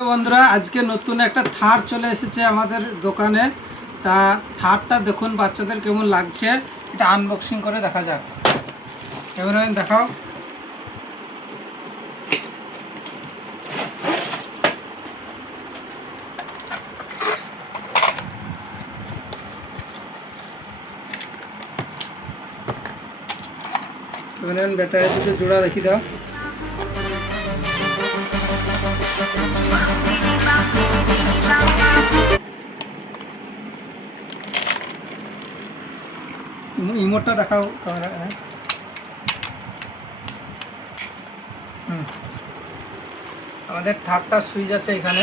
বন্ধুরা আজকে নতুন একটা থার চলে এসেছে আমাদের দোকানে। তা থারটা দেখুন বাচ্চাদের কেমন লাগছে, এটা আনবক্সিং করে দেখা যাক। ক্যামেরাম্যান দেখাও। ক্যামেরাম্যান ব্যাটারি দুটো জোড়া রেখে দাও। ইমোটটা দেখাও ক্যামেরা। আমাদের থারটা সুইচ আছে এখানে।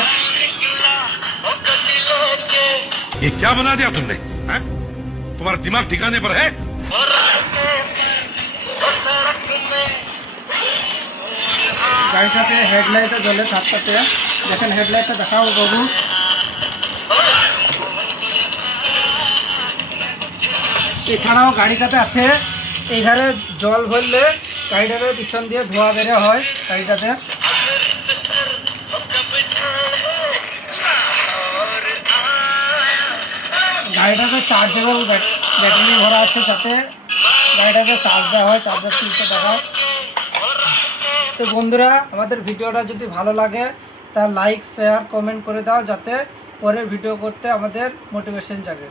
ये क्या बना दिया तुमने? हैं? तुम्हारा दिमाग ठिकाने पर है? গাড়িটাতে হেডলাইটে জ্বলে, থারটাতে দেখেন হেডলাইটটা দেখাও বাবু। এছাড়াও গাড়িটাতে আছে এই ধারে জল ভরলে গাড়িটাতে পিছন দিয়ে ধোঁয়া বের হয় গাড়িটাতে। গাড়িটাতে চার্জেবল ব্যাটারি ভরা আছে, যাতে গাড়িটাতে চার্জ দেওয়া হয়। চার্জার সুইচটা দেখাও। তো বন্ধুরা, আমাদের ভিডিওটা যদি ভালো লাগে তা লাইক শেয়ার কমেন্ট করে দাও, যাতে পরের ভিডিও করতে আমাদের মোটিভেশন জাগে।